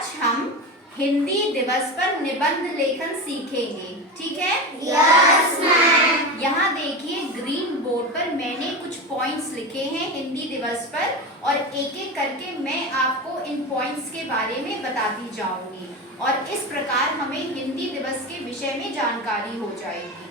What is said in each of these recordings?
आज हम हिंदी दिवस पर निबंध लेखन सीखेंगे, ठीक है? Yes ma'am. यहाँ देखिए ग्रीन बोर्ड पर मैंने कुछ पॉइंट्स लिखे हैं हिंदी दिवस पर और एक एक करके मैं आपको इन पॉइंट्स के बारे में बताती जाऊंगी और इस प्रकार हमें हिंदी दिवस के विषय में जानकारी हो जाएगी।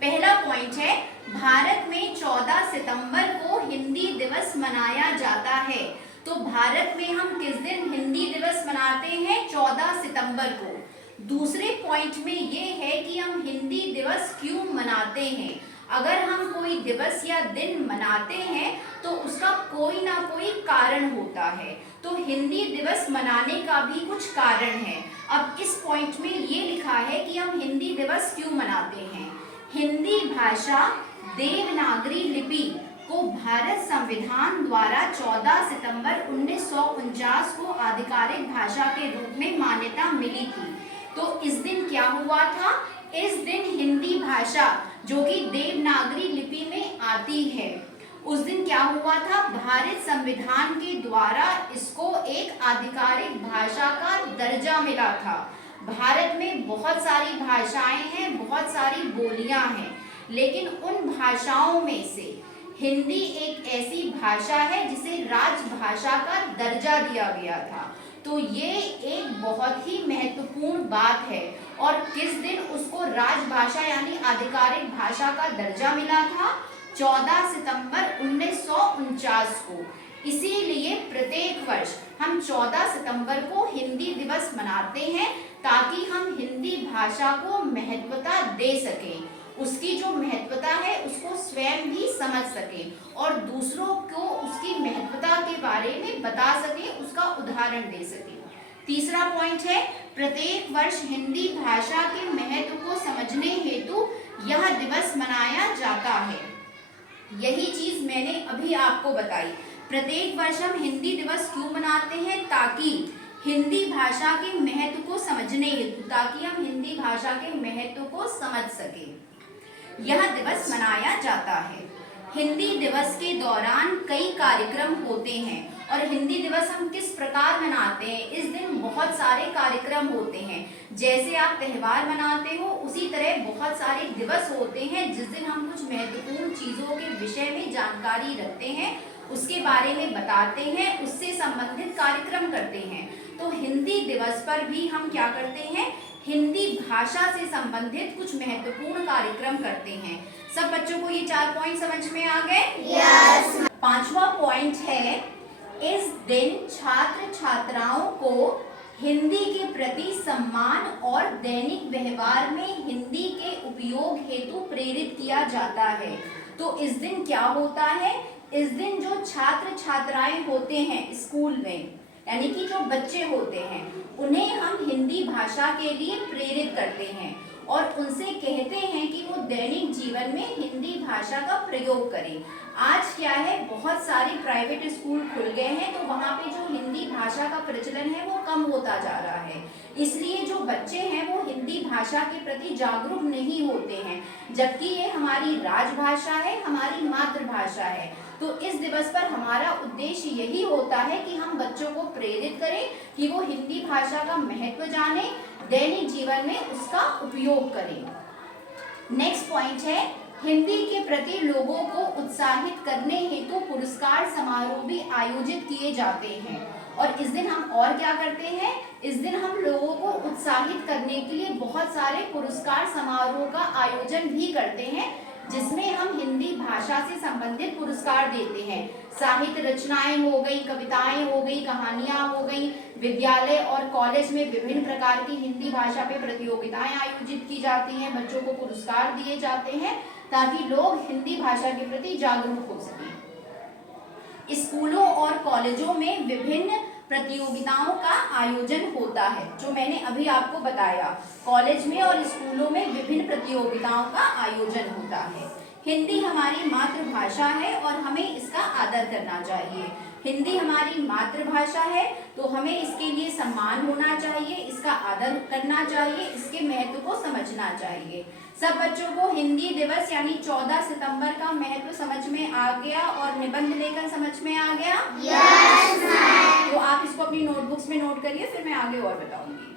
पहला पॉइंट है, भारत में 14 सितंबर को हिंदी दिवस मनाया जाता है। तो भारत में हम किस दिन हिंदी दिवस मनाते हैं? 14 सितंबर को। दूसरे पॉइंट में ये है कि हम हिंदी दिवस क्यों मनाते हैं। अगर हम कोई दिवस या दिन मनाते हैं तो उसका कोई ना कोई कारण होता है, तो हिंदी दिवस मनाने का भी कुछ कारण है। अब इस पॉइंट में ये लिखा है कि हम हिंदी दिवस क्यों मनाते हैं। हिंदी भाषा देवनागरी लिपि को भारत संविधान द्वारा 14 सितंबर 1949 को आधिकारिक भाषा के रूप में मान्यता मिली थी। तो इस दिन क्या हुआ था? इस दिन हिंदी भाषा जो कि देवनागरी लिपि में आती है, उस दिन क्या हुआ था? भारत संविधान के द्वारा इसको एक आधिकारिक भाषा का दर्जा मिला था। भारत में बहुत सारी भाषाएं हैं, बहुत सारी बोलियां हैं, लेकिन उन भाषाओं में से हिंदी एक ऐसी भाषा है जिसे राजभाषा का दर्जा दिया गया था। तो ये एक बहुत ही महत्वपूर्ण बात है। और किस दिन उसको राजभाषा यानी आधिकारिक भाषा का दर्जा मिला था? 14 सितंबर 1949 को। इसीलिए प्रत्येक वर्ष हम 14 सितंबर को हिंदी दिवस मनाते हैं ताकि हम हिंदी भाषा को महत्वता दे सकें, उसकी जो महत्वता है उसको स्वयं भी समझ सकें और दूसरों को उसकी महत्वता के बारे में बता सकें, उसका उदाहरण दे सकें। तीसरा पॉइंट है, प्रत्येक वर्ष हिंदी भाषा के महत्व को समझने हेतु यह दिवस मनाया जाता है। यही चीज मैंने अभी आपको बताई। प्रत्येक वर्ष हम हिंदी दिवस क्यों मनाते हैं? ताकि हिंदी भाषा के महत्व को समझने हेतु, ताकि हम हिंदी भाषा के महत्व को समझ सकें, यह दिवस मनाया जाता है। हिंदी दिवस के दौरान कई कार्यक्रम होते हैं और हिंदी दिवस हम किस प्रकार मनाते हैं? इस दिन बहुत सारे कार्यक्रम होते हैं। जैसे आप त्यौहार मनाते हो उसी तरह बहुत सारे दिवस होते हैं जिस दिन हम कुछ महत्वपूर्ण चीज़ों के विषय में जानकारी रखते हैं, उसके बारे में बताते हैं, उससे संबंधित कार्यक्रम करते हैं। तो हिंदी दिवस पर भी हम क्या करते हैं? हिंदी भाषा से संबंधित कुछ महत्वपूर्ण कार्यक्रम करते हैं। सब बच्चों को ये 4 पॉइंट समझ में आ गए? यस। पांचवा पॉइंट है, इस दिन छात्र छात्राओं को हिंदी के प्रति सम्मान और दैनिक व्यवहार में हिंदी के उपयोग हेतु प्रेरित किया जाता है। तो इस दिन क्या होता है? इस दिन जो छात्र छात्राएं होते हैं स्कूल में, यानी कि जो बच्चे होते हैं, उन्हें हम हिंदी भाषा के लिए प्रेरित करते हैं और उनसे कहते हैं कि वो दैनिक जीवन में हिंदी भाषा का प्रयोग करें। आज क्या है, बहुत सारे प्राइवेट स्कूल खुल गए हैं तो वहाँ पे जो हिंदी भाषा का प्रचलन है वो कम होता जा रहा है। इसलिए जो बच्चे हैं वो हिंदी भाषा के प्रति जागरूक नहीं होते हैं, जबकि ये हमारी राजभाषा है, हमारी मातृभाषा है। तो इस दिवस पर हमारा उद्देश्य यही होता है कि हम बच्चों को प्रेरित करें कि वो हिंदी भाषा का महत्व जाने, दैनिक जीवन में उसका उपयोग करें। नेक्स्ट पॉइंट है, हिंदी के प्रति लोगों को उत्साहित करने हेतु पुरस्कार समारोह भी आयोजित किए जाते हैं। और इस दिन हम और क्या करते हैं? इस दिन हम लोगों को उत्साहित करने के लिए बहुत सारे पुरस्कार समारोह का आयोजन भी करते हैं, जिसमें हम हिंदी भाषा से संबंधित पुरस्कार देते हैं। साहित्य रचनाएं हो गई, कविताएं हो गई, कहानियां हो गई। विद्यालय और कॉलेज में विभिन्न प्रकार की हिंदी भाषा पे प्रतियोगिताएं आयोजित की जाती हैं, बच्चों को पुरस्कार दिए जाते हैं ताकि लोग हिंदी भाषा के प्रति जागरूक हो सकें। स्कूलों और कॉलेजों में विभिन्न प्रतियोगिताओं का आयोजन होता है, जो मैंने अभी आपको बताया। कॉलेज में और स्कूलों में विभिन्न प्रतियोगिताओं का आयोजन होता है। हिंदी हमारी मातृभाषा है और हमें इसका आदर करना चाहिए। हिंदी हमारी मातृभाषा है, तो हमें इसके लिए सम्मान होना चाहिए, इसका आदर करना चाहिए, इसके महत्व को समझना चाहिए। सब बच्चों को हिंदी दिवस यानी 14 सितंबर का महत्व समझ में आ गया और निबंध लेखन समझ में आ गया? Yes ma'am. तो आप इसको अपनी नोटबुक्स में नोट करिए, फिर मैं आगे और बताऊंगी।